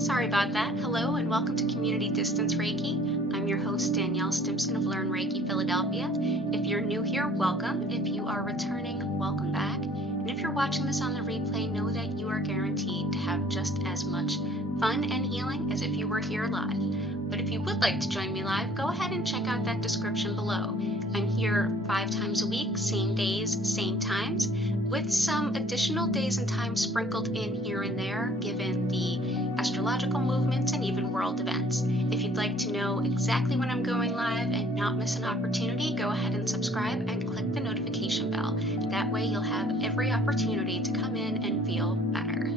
Sorry about that. Hello and welcome to Community Distance Reiki. I'm your host, Danielle Stimpson of Learn Reiki Philadelphia. If you're new here, welcome. If you are returning, welcome back. And if you're watching this on the replay, know that you are guaranteed to have just as much fun and healing as if you were here live. But if you would like to join me live, go ahead and check out that description below. I'm here 5 times a week, same days, same times, with some additional days and times sprinkled in here and there, given the astrological movements and even world events. If you'd like to know exactly when I'm going live and not miss an opportunity, go ahead and subscribe and click the notification bell. That way you'll have every opportunity to come in and feel better.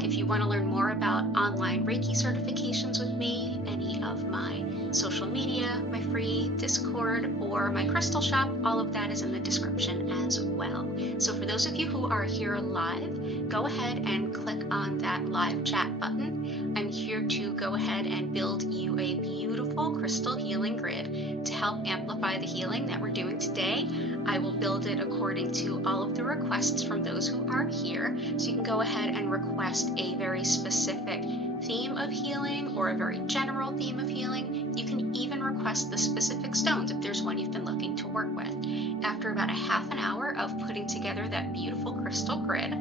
If you want to learn more about online Reiki certifications with me, any of my social media, my free Discord, or my crystal shop, all of that is in the description as well. So for those of you who are here live, go ahead and click on that live chat button. I'm here to go ahead and build you a beautiful crystal healing grid to help amplify the healing that we're doing today. I will build it according to all of the requests from those who are here. So you can go ahead and request a very specific theme of healing or a very general theme of healing. You can even request the specific stones if there's one you've been looking to work with. After about a half an hour of putting together that beautiful crystal grid,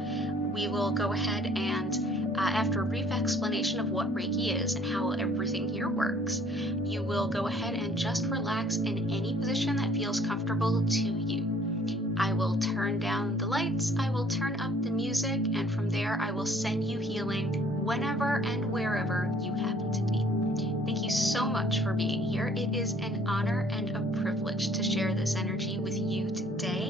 we will go ahead and after a brief explanation of what Reiki is and how everything here works, you will go ahead and just relax in any position that feels comfortable to you. I will turn down the lights, I will turn up the music, and from there I will send you healing whenever and wherever you happen to be. Thank you so much for being here. It is an honor and a privilege to share this energy with you today,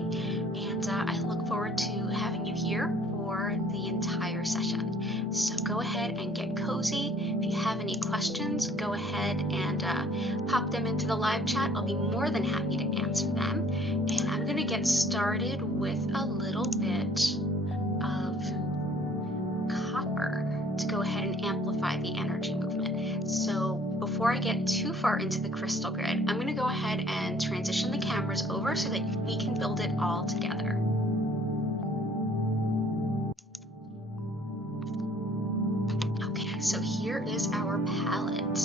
and I look forward to having you here for the entire session. So go ahead and get cozy. If you have any questions, go ahead and pop them into the live chat. I'll be more than happy to answer them. And I'm going to get started with a little bit of copper to go ahead and amplify the energy movement. So before I get too far into the crystal grid, I'm going to go ahead and transition the cameras over so that we can build it all together. So here is our palette.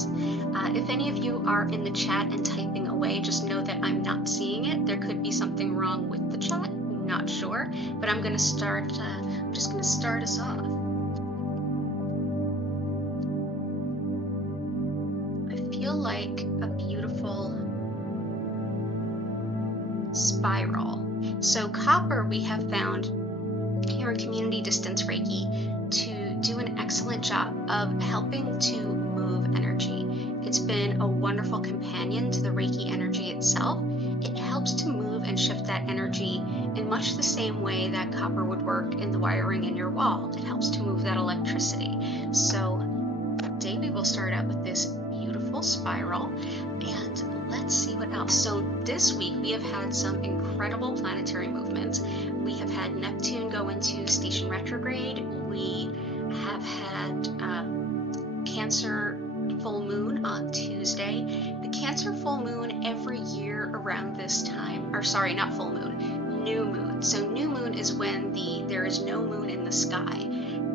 If any of you are in the chat and typing away, just know that I'm not seeing it. There could be something wrong with the chat, not sure, but I'm going to start, I'm just going to start us off. I feel like a beautiful spiral. So copper we have found here in Community Distance Reiki to do an excellent job of helping to move energy. It's been a wonderful companion to the Reiki energy itself. It helps to move and shift that energy in much the same way that copper would work in the wiring in your wall. It helps to move that electricity. So today we will start out with this beautiful spiral, and let's see what else. So this week we have had some incredible planetary movements. We have had Neptune go into station retrograde. We have had Cancer full moon on Tuesday. The Cancer full moon every year around this time, or sorry, not full moon, new moon. So new moon is when there is no moon in the sky,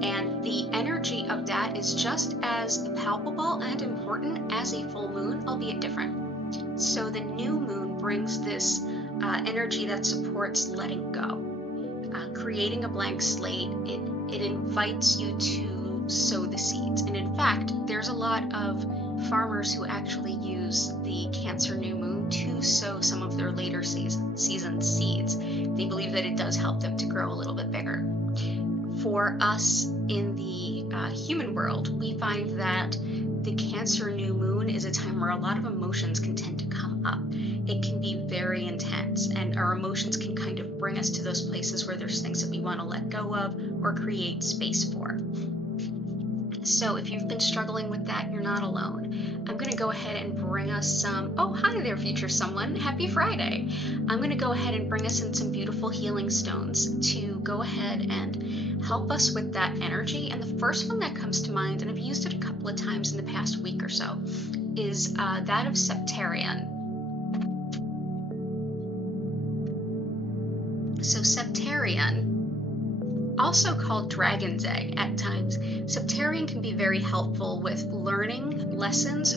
and the energy of that is just as palpable and important as a full moon, albeit different. So the new moon brings this energy that supports letting go, creating a blank slate. It invites you to sow the seeds. And in fact, there's a lot of farmers who actually use the Cancer new moon to sow some of their later season seeds. They believe that it does help them to grow a little bit bigger. For us in the human world, we find that the Cancer new moon is a time where a lot of emotions can tend to come up. It can be very intense, and our emotions can kind of bring us to those places where there's things that we want to let go of or create space for. So if you've been struggling with that, you're not alone. I'm going to go ahead and bring us some, oh hi there future someone, happy Friday. I'm going to go ahead and bring us in some beautiful healing stones to go ahead and help us with that energy. And the first one that comes to mind, and I've used it a couple of times in the past week or so, is that of septarian. So septarian also called dragon's egg at times. Septarian can be very helpful with learning lessons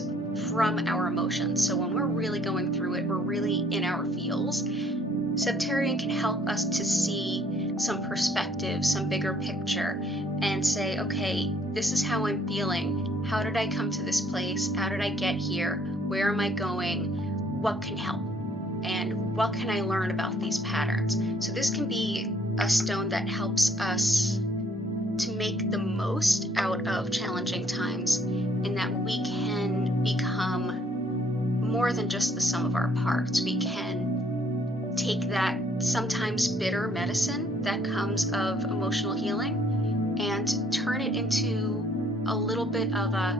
from our emotions. So when we're really going through it, we're really in our feels, Septarian can help us to see some perspective, some bigger picture, and say, okay, this is how I'm feeling. How did I come to this place? How did I get here? Where am I going? What can help? And what can I learn about these patterns? So this can be a stone that helps us to make the most out of challenging times, in that we can become more than just the sum of our parts. We can take that sometimes bitter medicine that comes of emotional healing and turn it into a little bit of a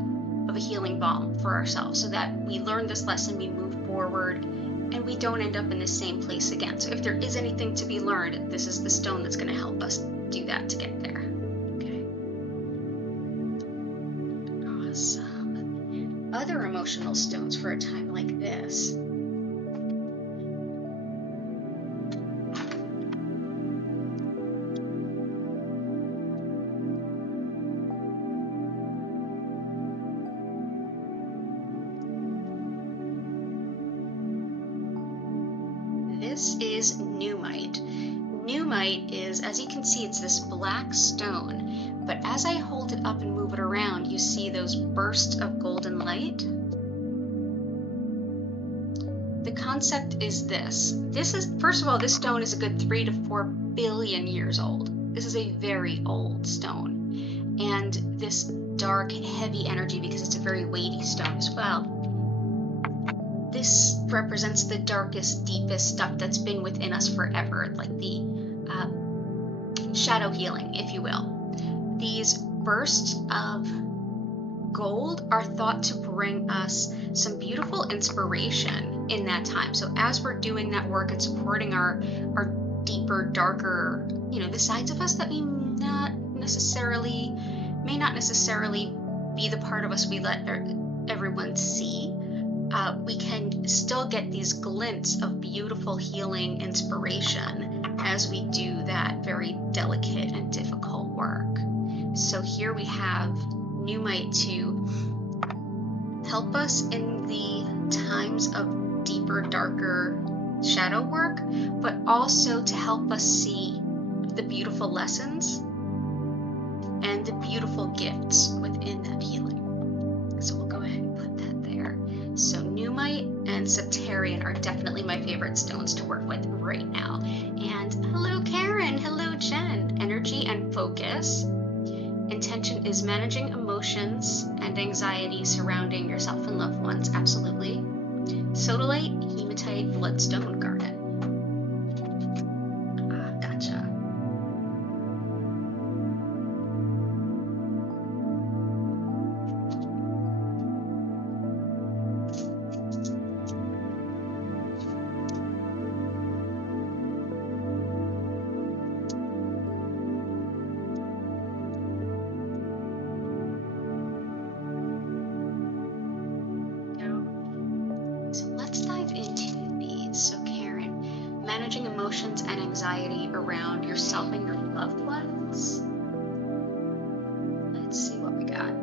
healing balm for ourselves, so that we learn this lesson, we move forward, and we don't end up in the same place again. So if there is anything to be learned, this is the stone that's going to help us do that, to get there. Okay. Awesome. Other emotional stones for a time like this. This is nuummite. Nuummite is, as you can see, it's this black stone, but as I hold it up and move it around, you see those bursts of golden light. The concept is this. First of all, this stone is a good 3 to 4 billion years old. This is a very old stone. And this dark, heavy energy, because it's a very weighty stone as well, this represents the darkest, deepest stuff that's been within us forever, like the shadow healing, if you will. These bursts of gold are thought to bring us some beautiful inspiration in that time. So as we're doing that work and supporting our deeper, darker, the sides of us that may not necessarily be the part of us we let everyone see, we can still get these glints of beautiful healing inspiration as we do that very delicate and difficult work. So here we have nuummite to help us in the times of deeper, darker shadow work, but also to help us see the beautiful lessons and the beautiful gifts within that healing. So we'll go ahead and put that there. So nuummite and septarian are definitely my favorite stones to work with right now. And hello Karen, hello Jen. Energy and focus. Intention is managing emotions and anxiety surrounding yourself and loved ones, absolutely. Sodalite, hematite, bloodstone, garnet. Gotcha. Managing emotions and anxiety around yourself and your loved ones. Let's see what we got.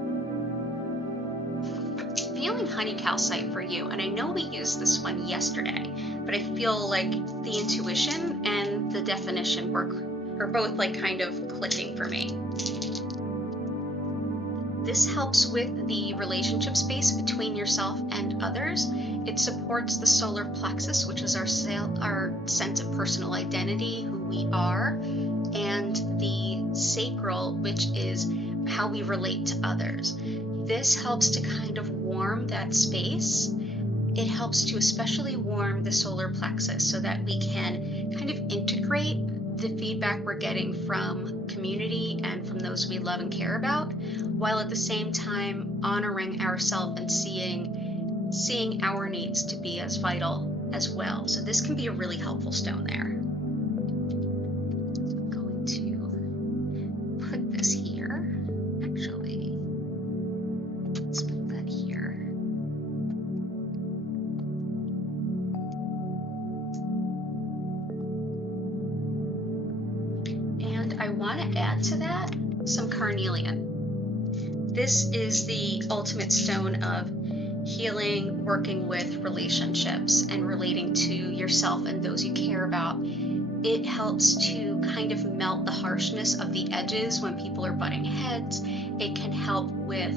Feeling honey calcite for you, and I know we used this one yesterday, but I feel like the intuition and the definition are both like kind of clicking for me. This helps with the relationship space between yourself and others. It supports the solar plexus, which is our sense of personal identity, who we are, and the sacral, which is how we relate to others. This helps to kind of warm that space. It helps to especially warm the solar plexus so that we can kind of integrate the feedback we're getting from community and from those we love and care about, while at the same time honoring ourselves and seeing our needs to be as vital as well. So this can be a really helpful stone there. I'm going to put this here. Actually, let's put that here. And I want to add add to that some carnelian. This is the ultimate stone of healing, working with relationships, and relating to yourself and those you care about. It helps to kind of melt the harshness of the edges when people are butting heads. It can help with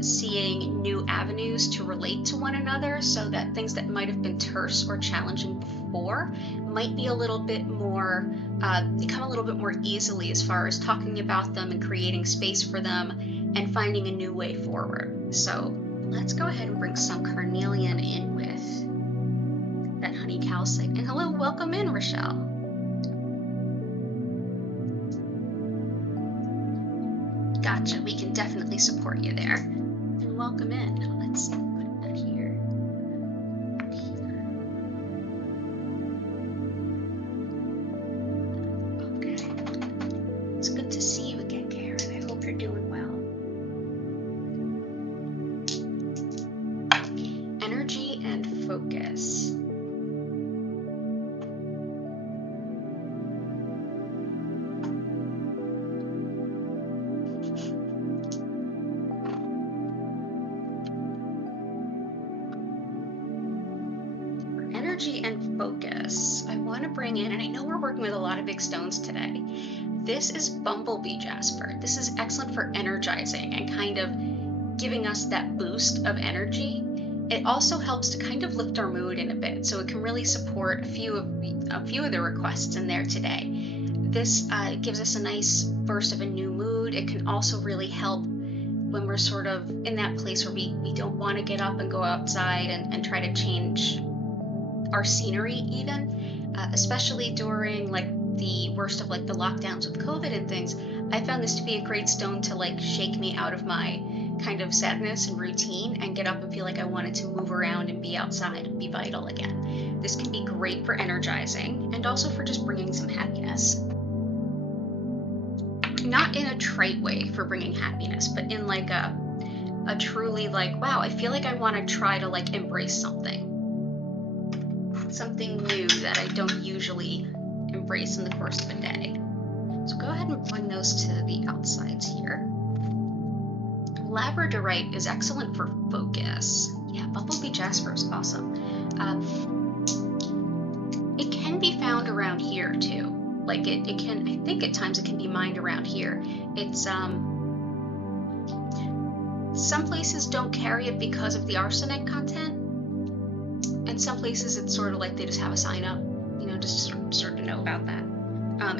seeing new avenues to relate to one another, so that things that might have been terse or challenging before might be a little bit more, become a little bit more easily as far as talking about them and creating space for them and finding a new way forward. So let's go ahead and bring some carnelian in with that honey calcite. And hello, welcome in, Rochelle. Gotcha, we can definitely support you there. And welcome in. Let's see, put that here. Okay. It's good to see you again, Karen. I hope you're doing well. Energy and focus. And focus, I want to bring in, and I know we're working with a lot of big stones today, this is Bumblebee Jasper. This is excellent for energizing and kind of giving us that boost of energy. It also helps to kind of lift our mood in a bit, so it can really support a few of the requests in there today. This gives us a nice burst of a new mood. It can also really help when we're sort of in that place where we don't want to get up and go outside and try to change our scenery even, especially during like the worst of like the lockdowns with COVID and things. I found this to be a great stone to like shake me out of my kind of sadness and routine and get up and feel like I wanted to move around and be outside and be vital again. This can be great for energizing and also for just bringing some happiness. Not in a trite way for bringing happiness, but in like a truly like, wow, I feel like I want to try to like embrace something new that I don't usually embrace in the course of a day. So go ahead and bring those to the outsides here. Labradorite is excellent for focus. Yeah, Bumblebee Jasper is awesome. It can be found around here too. Like it can, I think at times it can be mined around here. It's some places don't carry it because of the arsenic content. And some places it's sort of like they just have a sign up, you know, just sort of know about that.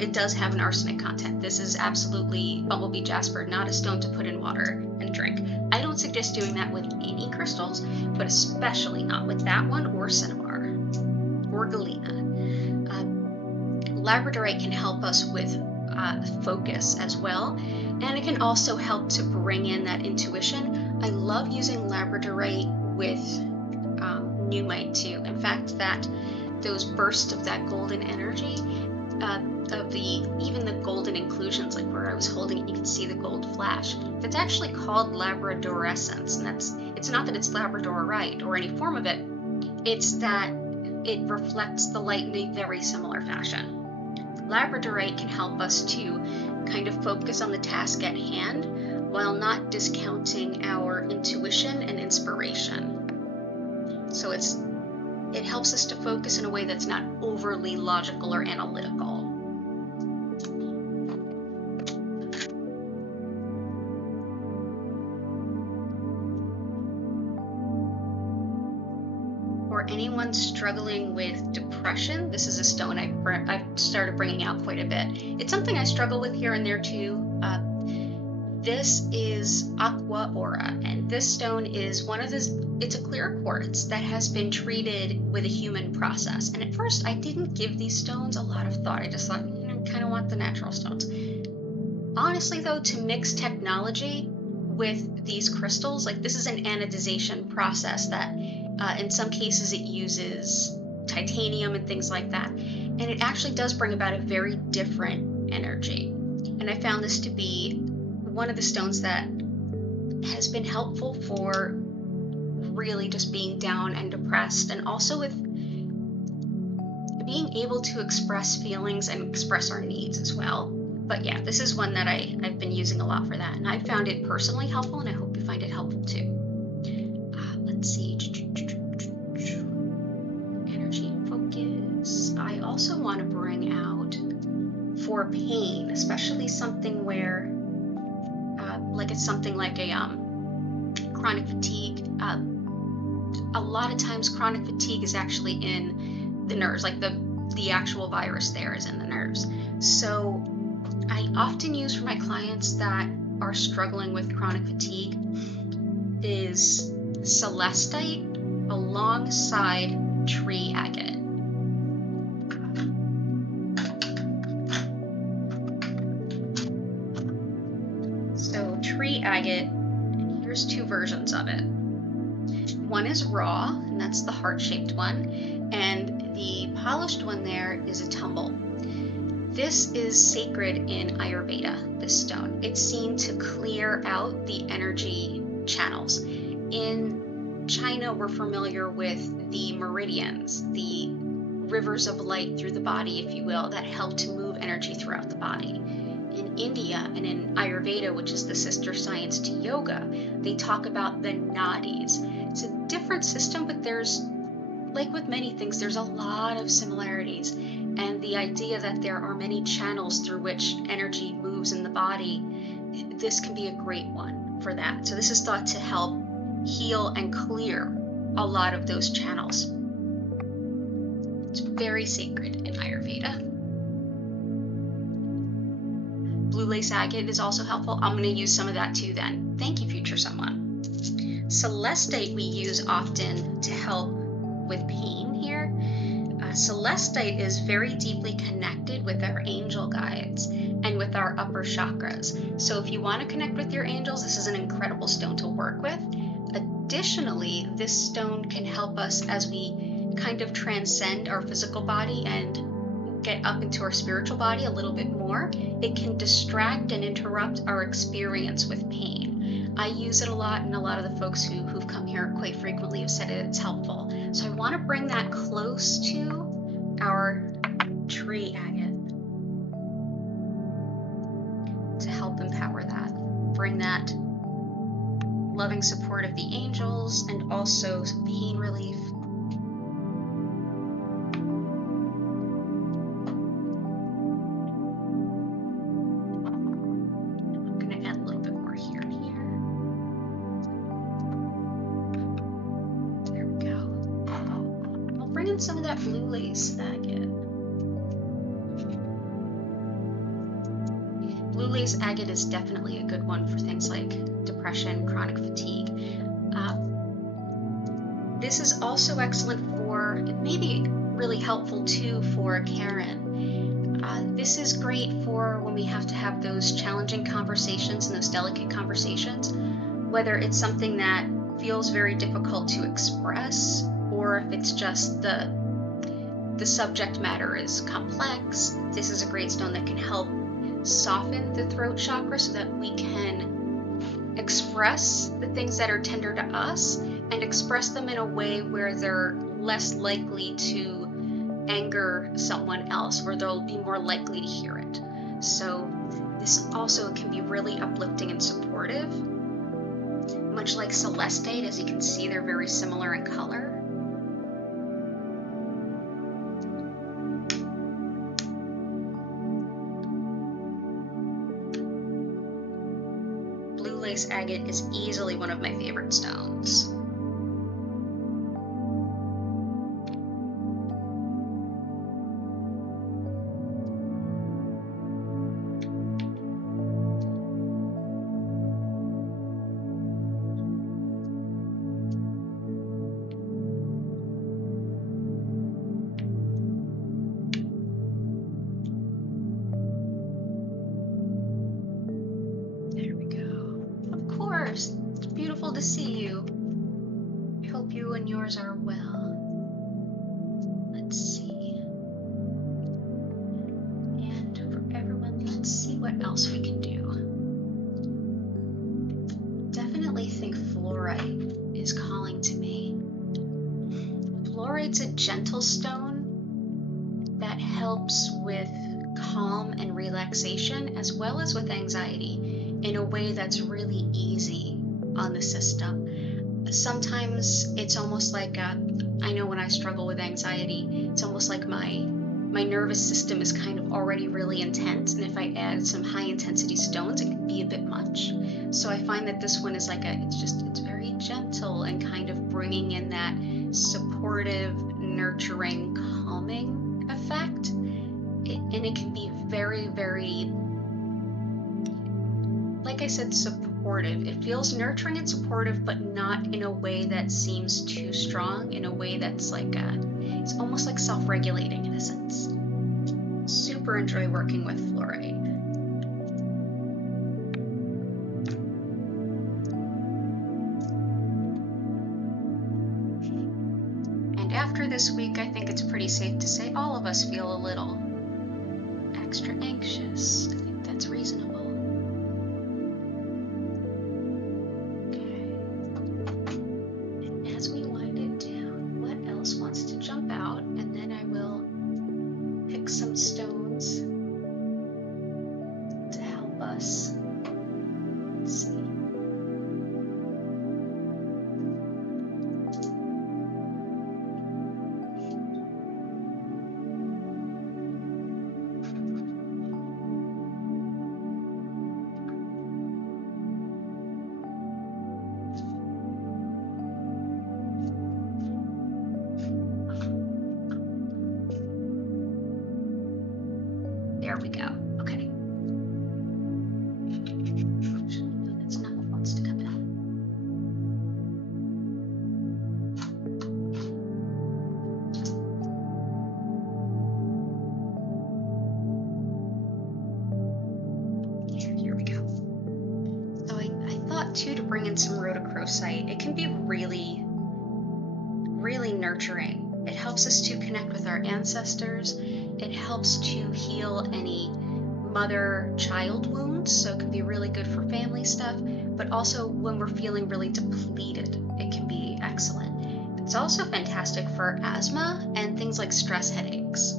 It does have an arsenic content. This is absolutely Bumblebee Jasper, not a stone to put in water and drink. I don't suggest doing that with any crystals, but especially not with that one or cinnabar or galena. Labradorite can help us with focus as well, and it can also help to bring in that intuition. I love using labradorite with nuummite too. In fact, those bursts of that golden energy, of even the golden inclusions, like where I was holding it, you can see the gold flash. That's actually called labradorescence, and it's not that it's labradorite or any form of it. It's that it reflects the light in a very similar fashion. Labradorite can help us to kind of focus on the task at hand while not discounting our intuition and inspiration. So it helps us to focus in a way that's not overly logical or analytical. For anyone struggling with depression, this is a stone I've started bringing out quite a bit. It's something I struggle with here and there too. This is Aqua Aura, and this stone is it's a clear quartz that has been treated with a human process. And at first I didn't give these stones a lot of thought. I just thought, I kind of want the natural stones. Honestly though, to mix technology with these crystals, like this is an anodization process that in some cases it uses titanium and things like that. And it actually does bring about a very different energy. And I found this to be one of the stones that has been helpful for really just being down and depressed, and also with being able to express feelings and express our needs as well. But yeah, this is one that I've been using a lot for that, and I found it personally helpful, and I hope you find it helpful too. Let's see. Energy and focus. I also want to bring out for pain, especially something where, like it's something like a chronic fatigue. A lot of times chronic fatigue is actually in the nerves, like the actual virus there is in the nerves. So I often use for my clients that are struggling with chronic fatigue is celestite alongside tree agate. So tree agate, and here's two versions of it. One is raw, and that's the heart-shaped one, and the polished one there is a tumble. This is sacred in Ayurveda, this stone. It's seen to clear out the energy channels. In China, we're familiar with the meridians, the rivers of light through the body, if you will, that help to move energy throughout the body. In India and in Ayurveda, which is the sister science to yoga, they talk about the nadis. It's a different system, but there's, like with many things, there's a lot of similarities. And the idea that there are many channels through which energy moves in the body, this can be a great one for that. So this is thought to help heal and clear a lot of those channels. It's very sacred in Ayurveda. Blue lace agate is also helpful. I'm going to use some of that too then. Thank you, future someone. Celestite we use often to help with pain here. Celestite is very deeply connected with our angel guides and with our upper chakras. So if you want to connect with your angels, this is an incredible stone to work with. Additionally, this stone can help us as we kind of transcend our physical body and get up into our spiritual body a little bit more. It can distract and interrupt our experience with pain. I use it a lot, and a lot of the folks who've come here quite frequently have said it's helpful. So I want to bring that close to our tree agate to help empower that, bring that loving support of the angels and also some pain relief. I'm going to add a little bit more here and here. There we go. I'll bring in some of that blue lace agate. Blue lace agate is definitely a good one for things like depression, chronic fatigue. This is also excellent for, it may be really helpful too for Karen. This is great for when we have to have those challenging conversations and those delicate conversations, whether it's something that feels very difficult to express or if it's just the subject matter is complex. This is a great stone that can help soften the throat chakra so that we can express the things that are tender to us and express them in a way where they're less likely to anger someone else, where they'll be more likely to hear it. So this also can be really uplifting and supportive. Much like celestite, as you can see, they're very similar in color. Blue lace agate is easily one of my favorite stones. It's beautiful to see you. I hope you and yours are well. Let's see. And for everyone, let's see what else we can do. Definitely think fluorite is calling to me. Fluorite's a gentle stone that helps with calm and relaxation, as well as with anxiety, in a way that's really easy on the system. Sometimes it's almost like, I know when I struggle with anxiety, it's almost like my nervous system is kind of already really intense, and if I add some high intensity stones, it can be a bit much. So I find that this one is like it's very gentle and kind of bringing in that supportive, nurturing, calming effect. And it can be very, very, like I said, supportive. It feels nurturing and supportive, but not in a way that seems too strong, in a way that's like it's almost like self-regulating in a sense. Super enjoy working with fluorite. And after this week, I think it's pretty safe to say all of us feel a little extra anxious. I think that's reasonable. Some stones to help us. Let's see. There we go. Okay. No, that's not what wants to come out. Here we go. So I thought too to bring in some rhodochrosite. It can be really, really nurturing. It helps us to connect with our ancestors. It helps to heal any mother-child wounds, so it can be really good for family stuff, but also when we're feeling really depleted, it can be excellent. It's also fantastic for asthma and things like stress headaches.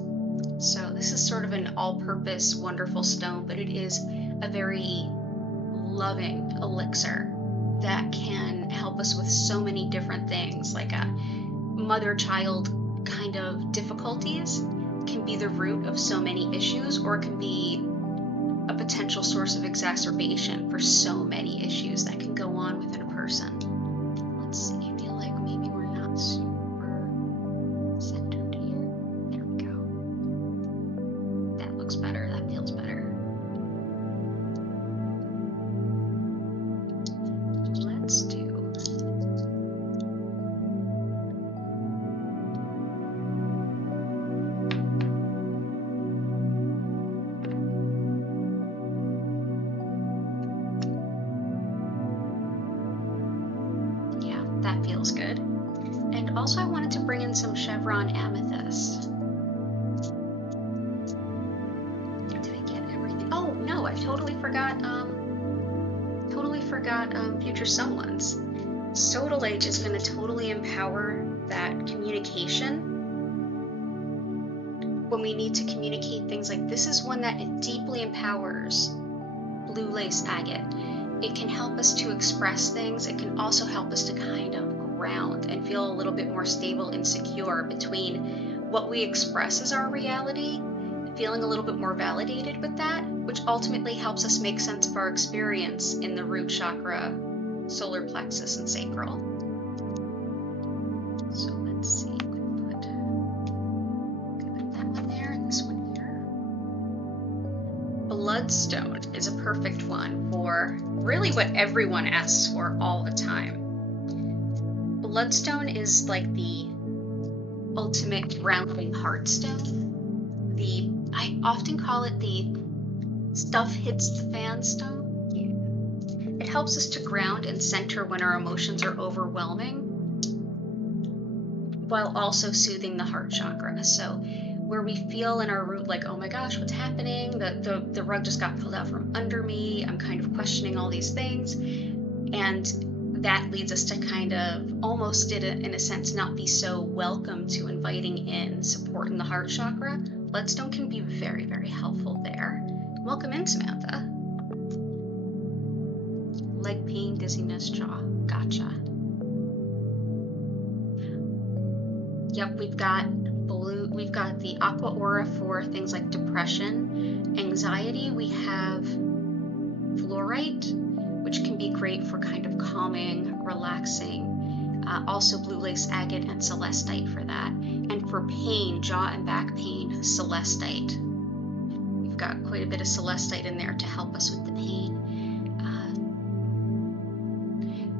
So this is sort of an all-purpose wonderful stone, but it is a very loving elixir that can help us with so many different things, like a mother-child kind of difficulties can be the root of so many issues, or it can be a potential source of exacerbation for so many issues that can go on within a person. Let's see, I feel like maybe we're not super centered here. There we go. That looks better, that feels better. Let's do that feels good. And also I wanted to bring in some chevron amethyst. Did I get everything? Oh no, I totally forgot future someone's. Sodalite is going to totally empower that communication when we need to communicate things. Like this is one that it deeply empowers blue lace agate. It can help us to express things. It can also help us to kind of ground and feel a little bit more stable and secure between what we express as our reality, feeling a little bit more validated with that, which ultimately helps us make sense of our experience in the root chakra, solar plexus, and sacral. So let's see, I'm gonna put that one there and this one here. Bloodstone is a perfect one for really what everyone asks for all the time. Bloodstone is like the ultimate grounding heartstone. I often call it the stuff hits the fan stone. Yeah. It helps us to ground and center when our emotions are overwhelming, while also soothing the heart chakra. So where we feel in our root like, oh my gosh, what's happening? The rug just got pulled out from under me. I'm kind of questioning all these things. And that leads us to kind of almost, in a sense, not be so welcome to inviting in support in the heart chakra. Bloodstone can be very, very helpful there. Welcome in, Samantha. Leg pain, dizziness, jaw. Gotcha. Yep, we've got blue. We've got the Aqua Aura for things like depression, anxiety. We have Fluorite, which can be great for kind of calming, relaxing. Also blue lace agate and celestite for that. And for pain, jaw and back pain, celestite. We've got quite a bit of celestite in there to help us with the pain.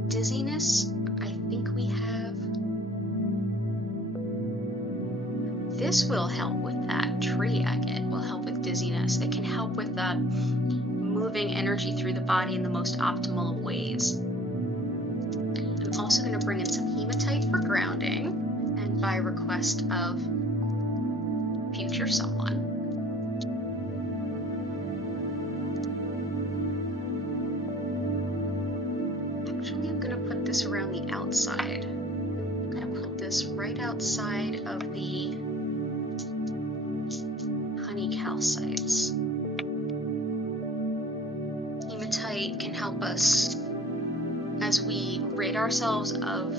Dizziness, I think we have. This will help with that. Tree agate will help with dizziness. It can help with moving energy through the body in the most optimal of ways. I'm also going to bring in some hematite for grounding, and by request of future someone. Actually, I'm going to put this around the outside. I'm going to put this right outside of the honey calcites. Hematite can help us as we rid ourselves of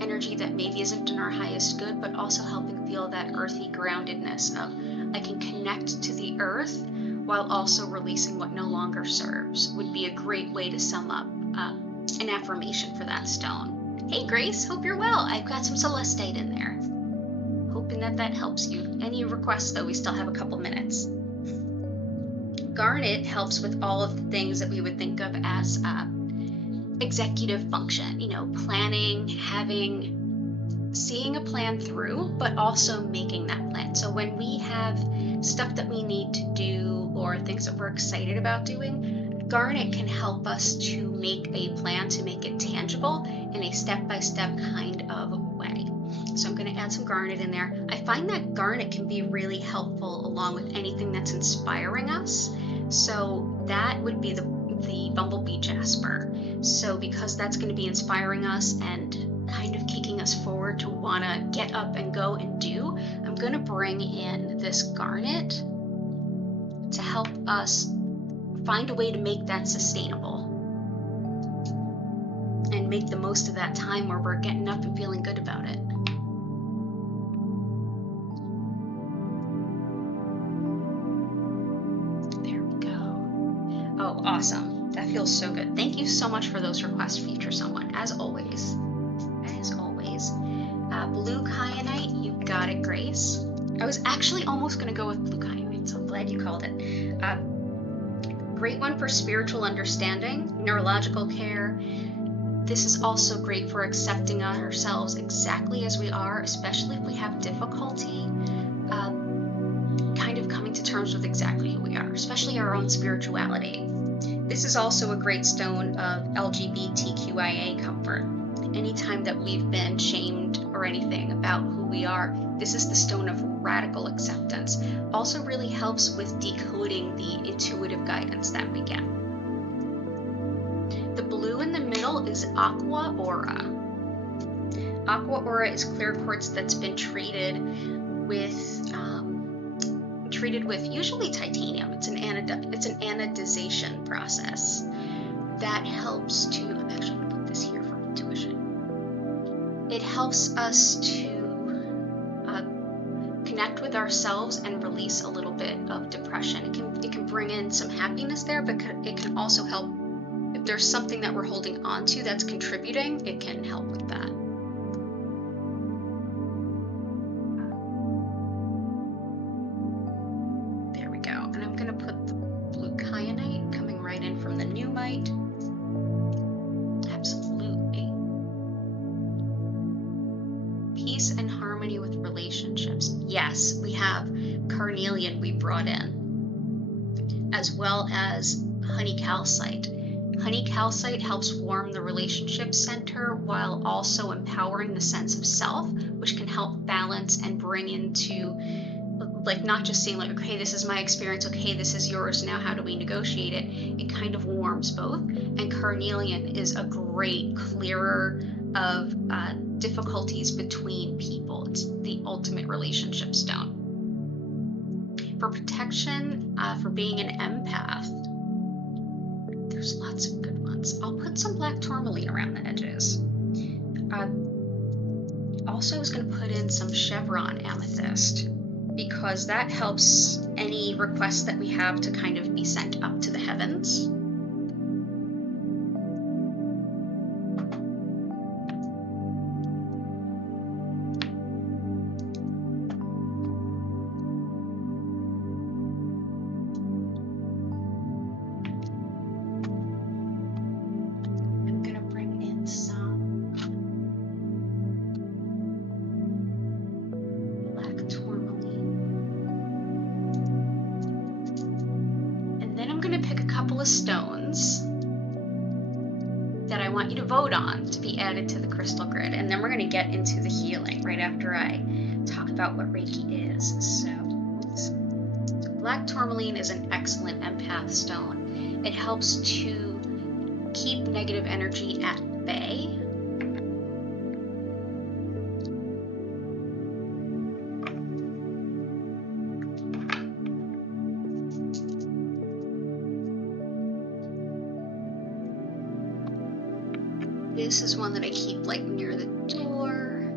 energy that maybe isn't in our highest good, but also helping feel that earthy groundedness of I can connect to the earth while also releasing what no longer serves would be a great way to sum up an affirmation for that stone. Hey Grace, hope you're well. I've got some celestite in there. Hoping that helps you. Any requests though, we still have a couple minutes. Garnet helps with all of the things that we would think of as executive function, planning, seeing a plan through, but also making that plan. So when we have stuff that we need to do or things that we're excited about doing, garnet can help us to make a plan, to make it tangible in a step-by-step kind of way. So I'm going to add some garnet in there. I find that garnet can be really helpful along with anything that's inspiring us. So that would be the Bumblebee Jasper. So because that's going to be inspiring us and kind of kicking us forward to want to get up and go and do, I'm going to bring in this garnet to help us find a way to make that sustainable and make the most of that time where we're getting up and feeling good about it. There we go. Oh, awesome. That feels so good. Thank you so much for those requests, future someone, as always. As always. Blue kyanite, you got it, Grace. I was actually almost going to go with blue kyanite, so I'm glad you called it. Great one for spiritual understanding, neurological care. This is also great for accepting ourselves exactly as we are, especially if we have difficulty kind of coming to terms with exactly who we are, especially our own spirituality. This is also a great stone of LGBTQIA comfort. Anytime that we've been shamed or anything about who we are, this is the stone of radical acceptance. Also really helps with decoding the intuitive guidance that we get. The blue in the middle is Aqua Aura. Aqua Aura is clear quartz that's been treated with usually titanium. It's an anodization process that helps to. I'm actually going to put this here for intuition. It helps us to connect with ourselves and release a little bit of depression. It can bring in some happiness there, but it can also help if there's something that we're holding on to that's contributing. It can help with that. There we go. And I'm going to put the blue kyanite coming right in from the nuummite. Absolutely. Peace and harmony with relationships. Yes, we have Carnelian we brought in, as well as honey calcite. Honey calcite helps warm the relationship center while also empowering the sense of self, which can help balance and bring into like not just saying like, okay, this is my experience, okay, this is yours, now how do we negotiate it? It kind of warms both. And Carnelian is a great clearer of difficulties between people. It's the ultimate relationship stone. For protection, for being an empath, there's lots of good ones. I'll put some black tourmaline around the edges. Also is going to put in some chevron amethyst, because that helps any requests that we have to kind of be sent up to the heavens. Stones that I want you to vote on to be added to the crystal grid, and then we're going to get into the healing right after I talk about what Reiki is. So black tourmaline is an excellent empath stone. It helps to keep negative energy at bay. This is one that I keep like near the door.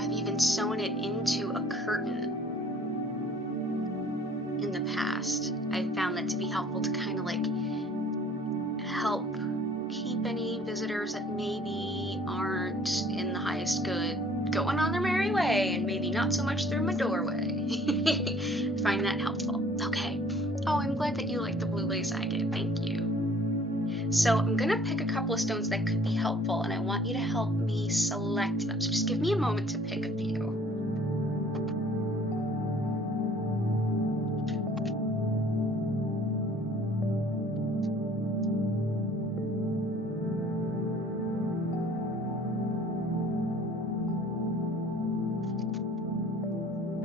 I've even sewn it into a curtain in the past. I've found that to be helpful to kind of like help keep any visitors that maybe aren't in the highest good going on their merry way, and maybe not so much through my doorway. I find that helpful. Okay. Oh, I'm glad that you like the blue lace agate. Thank you. So I'm going to pick a couple of stones that could be helpful, and I want you to help me select them. So just give me a moment to pick a few.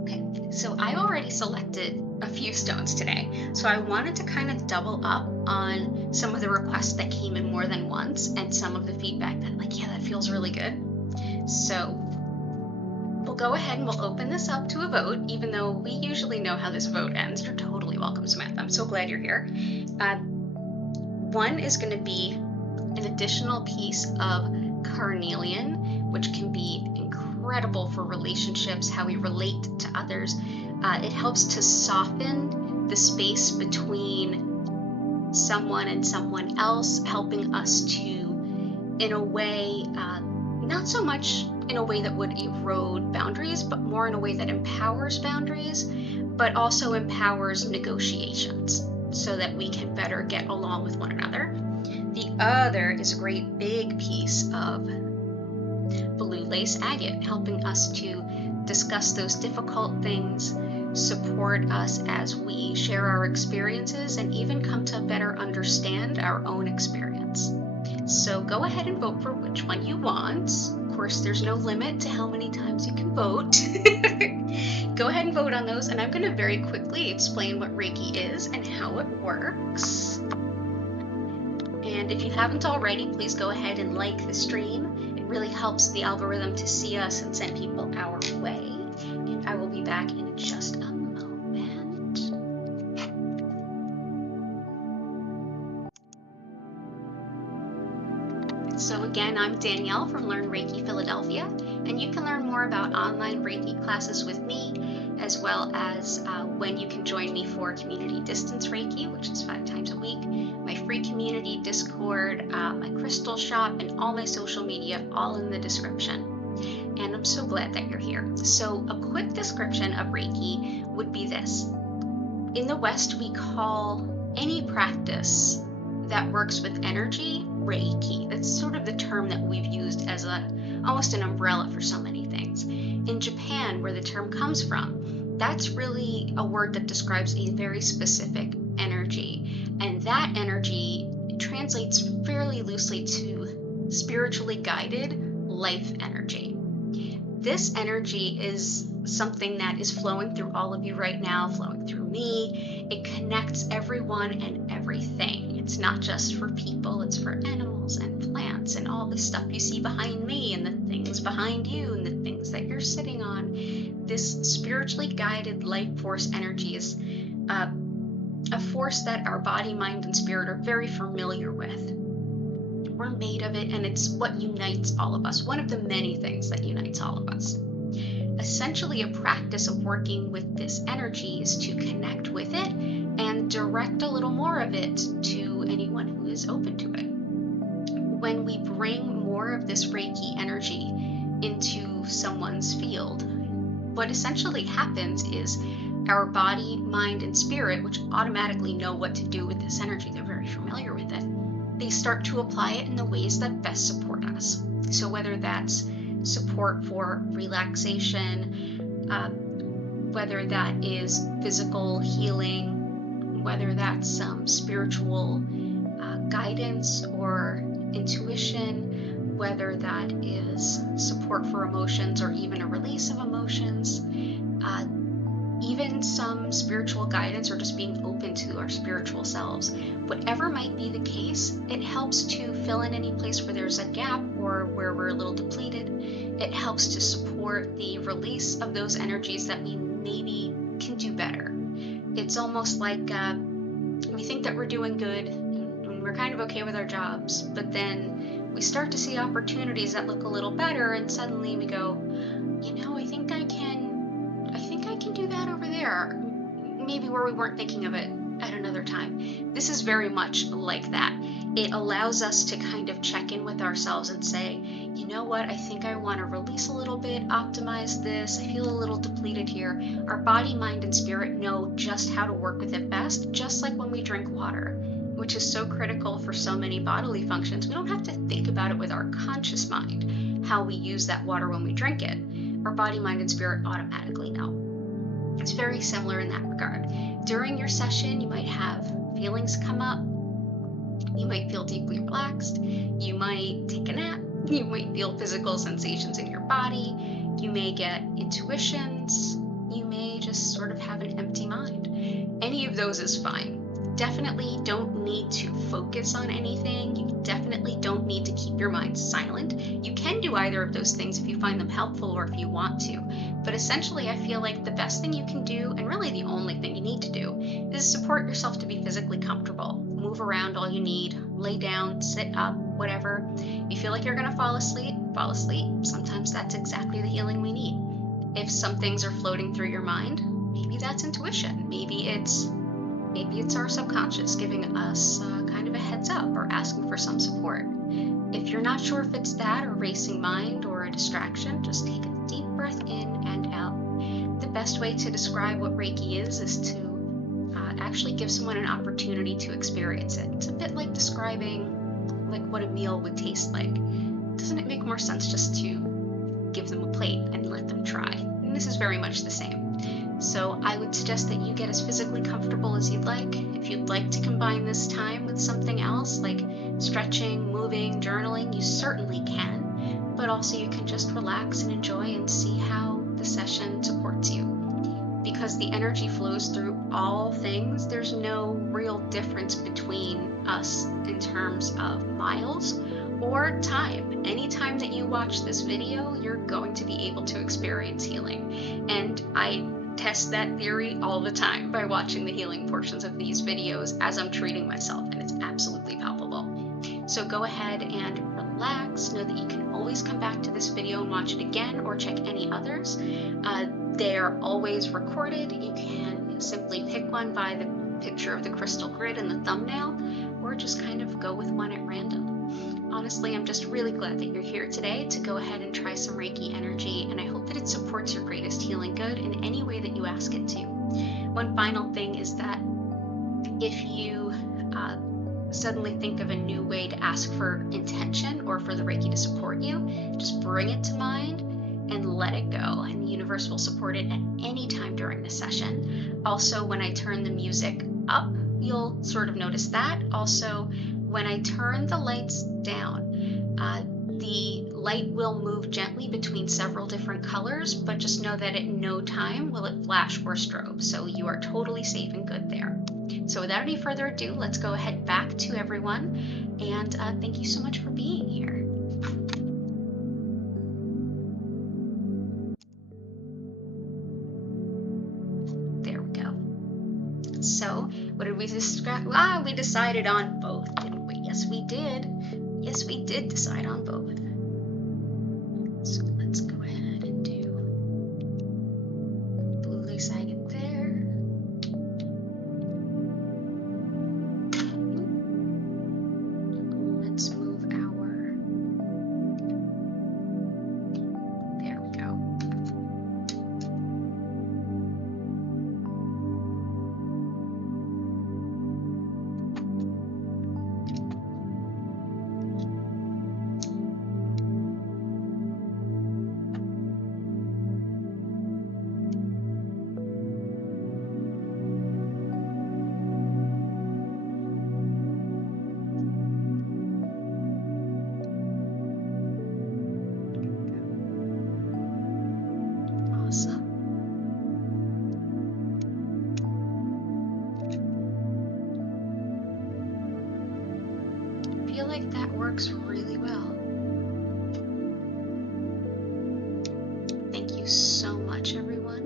Okay, so I already selected a few stones today, so I wanted to kind of double up on some of the requests that came in more than once, and some of the feedback that like, yeah, that feels really good. So we'll go ahead and we'll open this up to a vote, even though we usually know how this vote ends. You're totally welcome, Samantha. I'm so glad you're here. One is going to be an additional piece of Carnelian, which can be incredible for relationships, how we relate to others. It helps to soften the space between someone and someone else, helping us to, in a way, not so much in a way that would erode boundaries, but more in a way that empowers boundaries, but also empowers negotiations so that we can better get along with one another. The other is a great big piece of blue lace agate, helping us to discuss those difficult things, support us as we share our experiences, and even come to better understand our own experience. So go ahead and vote for which one you want. Of course, there's no limit to how many times you can vote. Go ahead and vote on those, and I'm going to very quickly explain what Reiki is and how it works. And if you haven't already, please go ahead and like the stream. It really helps the algorithm to see us and send people our way. And I will be back in just a moment. So again, I'm Danielle from Learn Reiki Philadelphia, and you can learn more about online Reiki classes with me, as well as when you can join me for community distance Reiki, which is 5 times a week, my free community Discord, my crystal shop, and all my social media, all in the description. And I'm so glad that you're here. So a quick description of Reiki would be this. In the West, we call any practice that works with energy Reiki. That's sort of the term that we've used as almost an umbrella for so many things. In Japan, where the term comes from, that's really a word that describes a very specific energy. And that energy translates fairly loosely to spiritually guided life energy. this energy is something that is flowing through all of you right now, flowing through me. It connects everyone and everything. It's not just for people, it's for animals and plants and all the stuff you see behind me and the things behind you and the things that you're sitting on. This spiritually guided life force energy is a force that our body, mind, and spirit are very familiar with. We're made of it, and it's what unites all of us. One of the many things that unites all of us. Essentially, a practice of working with this energy is to connect with it and direct a little more of it to anyone who is open to it. When we bring more of this Reiki energy into someone's field, what essentially happens is our body, mind, and spirit, which automatically know what to do with this energy, they're very familiar with it, they start to apply it in the ways that best support us. So whether that's support for relaxation, whether that is physical healing, whether that's some spiritual guidance or intuition, whether that is support for emotions or even a release of emotions, even some spiritual guidance or just being open to our spiritual selves. Whatever might be the case, it helps to fill in any place where there's a gap or where we're a little depleted. It helps to support the release of those energies that we maybe can do better. It's almost like we think that we're doing good and we're kind of okay with our jobs, but then we start to see opportunities that look a little better, and suddenly we go, I think I can do that over there, maybe where we weren't thinking of it at another time. This is very much like that. It allows us to kind of check in with ourselves and say, you know what, I think I want to release a little bit, optimize this, I feel a little depleted here. Our body, mind, and spirit know just how to work with it best, just like when we drink water, which is so critical for so many bodily functions. We don't have to think about it with our conscious mind, how we use that water when we drink it. Our body, mind, and spirit automatically know. It's very similar in that regard. During your session, you might have feelings come up. You might feel deeply relaxed. You might take a nap. You might feel physical sensations in your body. You may get intuitions. You may just sort of have an empty mind. Any of those is fine. Definitely don't need to focus on anything. You definitely don't need to keep your mind silent. You can do either of those things if you find them helpful or if you want to. But essentially, I feel like the best thing you can do, and really the only thing you need to do, is support yourself to be physically comfortable. Move around all you need, lay down, sit up, whatever. You feel like you're gonna fall asleep, fall asleep. Sometimes that's exactly the healing we need. If some things are floating through your mind, maybe that's intuition. Maybe it's our subconscious giving us kind of a heads up or asking for some support. If you're not sure if it's that or racing mind or a distraction, just take a deep breath in and out. The best way to describe what Reiki is to actually give someone an opportunity to experience it. It's a bit like describing like what a meal would taste like. Doesn't it make more sense just to give them a plate and let them try? And this is very much the same. So I would suggest that you get as physically comfortable as you'd like. If you'd like to combine this time with something else like stretching, moving, journaling, you certainly can. But also you can just relax and enjoy and see how the session supports you. Because the energy flows through all things, there's no real difference between us in terms of miles or time. Anytime that you watch this video, you're going to be able to experience healing. And I test that theory all the time by watching the healing portions of these videos as I'm treating myself, and it's absolutely palpable. So go ahead and relax. Know that you can always come back to this video and watch it again or check any others. They are always recorded. You can simply pick one by the picture of the crystal grid in the thumbnail, or just kind of go with one at random. Honestly, I'm just really glad that you're here today to go ahead and try some Reiki energy, and I hope that it supports your greatest healing good in any way that you ask it to. One final thing is that if you suddenly think of a new way to ask for intention or for the Reiki to support you, just bring it to mind and let it go, and the universe will support it at any time during the session. Also, when I turn the music up, you'll sort of notice that. Also, when I turn the lights down, the light will move gently between several different colors, but just know that at no time will it flash or strobe, so you are totally safe and good there. So without any further ado, let's go ahead back to everyone, and thank you so much for being here. There we go. So what did we discuss? We decided on both, didn't we? Yes, we did. Yes, we did decide on both. So let's go ahead and do blue lace agate there. Let's move our, there we go. I feel like that works really well. Thank you so much, everyone.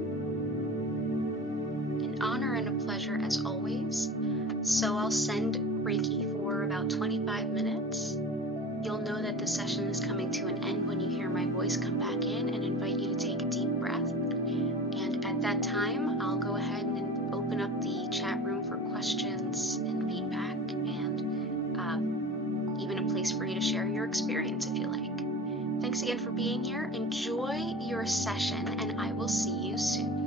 An honor and a pleasure as always. So I'll send Reiki for about 25 minutes. You'll know that the session is coming to an end when you hear my voice come back in and invite you to take a deep breath. And at that time, I'll go ahead and open up the chat room for questions and feedback, and even a place for you to share your experience if you like. Thanks again for being here. Enjoy your session, and I will see you soon.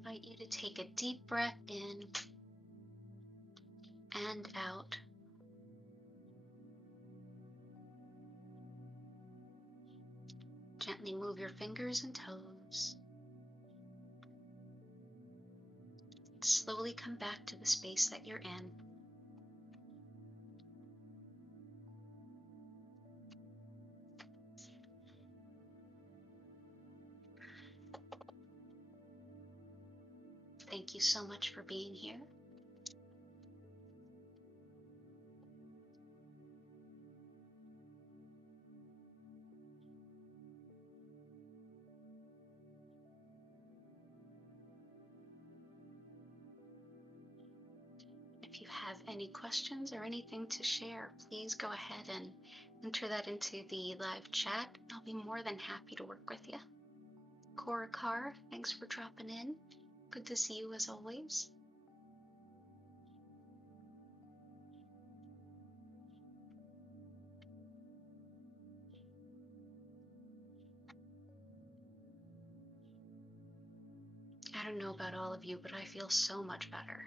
invite you to take a deep breath in and out. Gently move your fingers and toes. Slowly come back to the space that you're in. Thank you so much for being here. If you have any questions or anything to share, please go ahead and enter that into the live chat. I'll be more than happy to work with you. Cora Carr, thanks for dropping in. Good to see you as always. I don't know about all of you, but I feel so much better.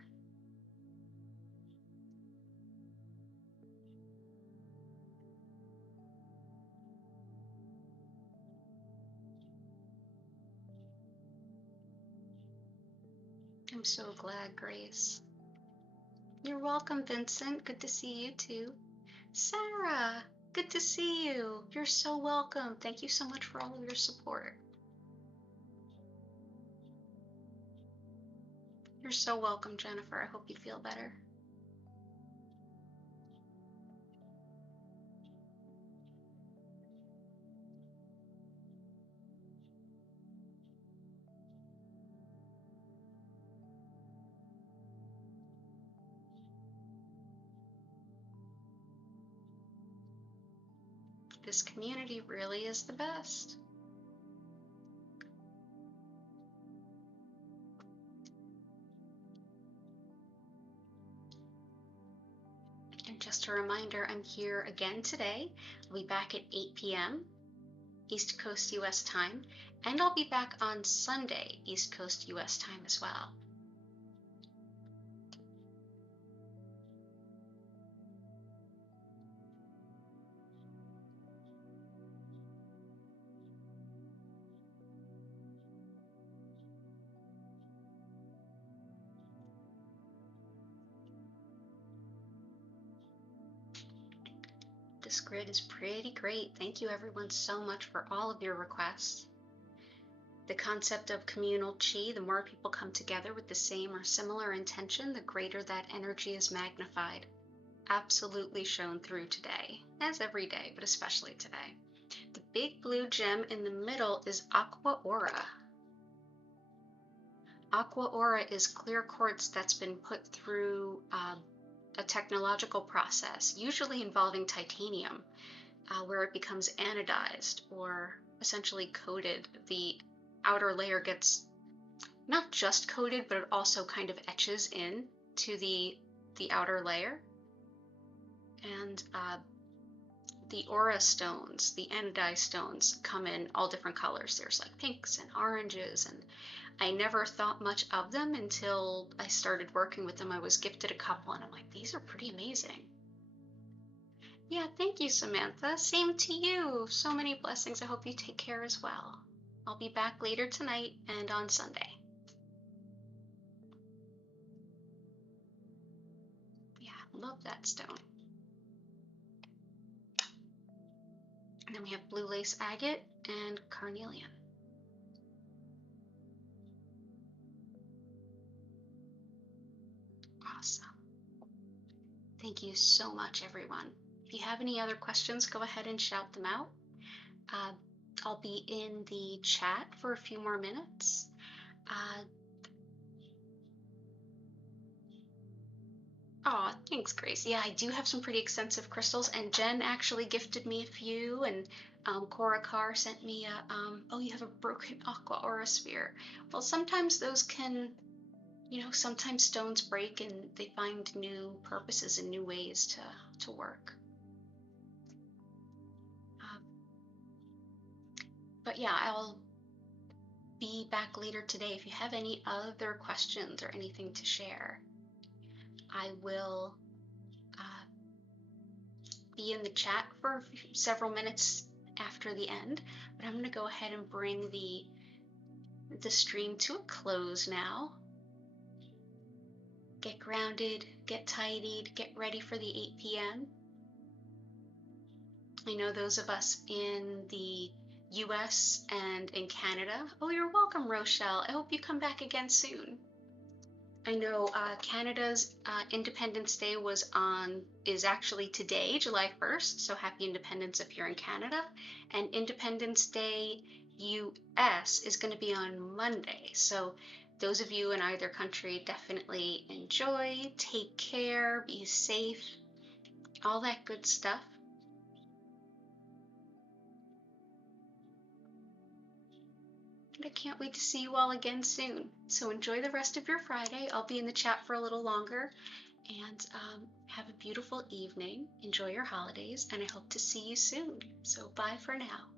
I'm so glad, Grace. You're welcome, Vincent. Good to see you too. Sarah, good to see you. You're so welcome. Thank you so much for all of your support. You're so welcome, Jennifer. I hope you feel better. This community really is the best. And just a reminder, I'm here again today. I'll be back at 8 p.m. East Coast US time, and I'll be back on Sunday, East Coast US time as well. This grid is pretty great. Thank you everyone so much for all of your requests. The concept of communal chi, the more people come together with the same or similar intention, the greater that energy is magnified. Absolutely shown through today, as every day, but especially today. The big blue gem in the middle is Aqua Aura. Aqua Aura is clear quartz that's been put through a technological process, usually involving titanium, where it becomes anodized or essentially coated. The outer layer gets not just coated, but it also kind of etches in to the outer layer. And the aura stones, the anodized stones, come in all different colors. There's like pinks and oranges, and I never thought much of them until I started working with them. I was gifted a couple and I'm like, these are pretty amazing. Yeah, thank you, Samantha. Same to you. So many blessings. I hope you take care as well. I'll be back later tonight and on Sunday. Yeah, love that stone. And then we have blue lace agate and carnelian. Awesome. Thank you so much, everyone. If you have any other questions, go ahead and shout them out. I'll be in the chat for a few more minutes. Oh, thanks, Grace. Yeah, I do have some pretty extensive crystals, and Jen actually gifted me a few, and Cora Carr sent me a, oh, you have a broken Aqua Aura sphere. Well, sometimes those can, sometimes stones break and they find new purposes and new ways to work. But yeah, I'll be back later today. If you have any other questions or anything to share, I will be in the chat for several minutes after the end, but I'm going to go ahead and bring the stream to a close now. Get grounded, get tidied, get ready for the 8 p.m. I know those of us in the US and in Canada. Oh, you're welcome, Rochelle. I hope you come back again soon. I know Canada's Independence Day is actually today, July 1st, so happy Independence if you're in Canada. And Independence Day US is going to be on Monday. So those of you in either country, definitely enjoy, take care, be safe, all that good stuff. And I can't wait to see you all again soon. So enjoy the rest of your Friday. I'll be in the chat for a little longer. And have a beautiful evening. Enjoy your holidays, and I hope to see you soon. So bye for now.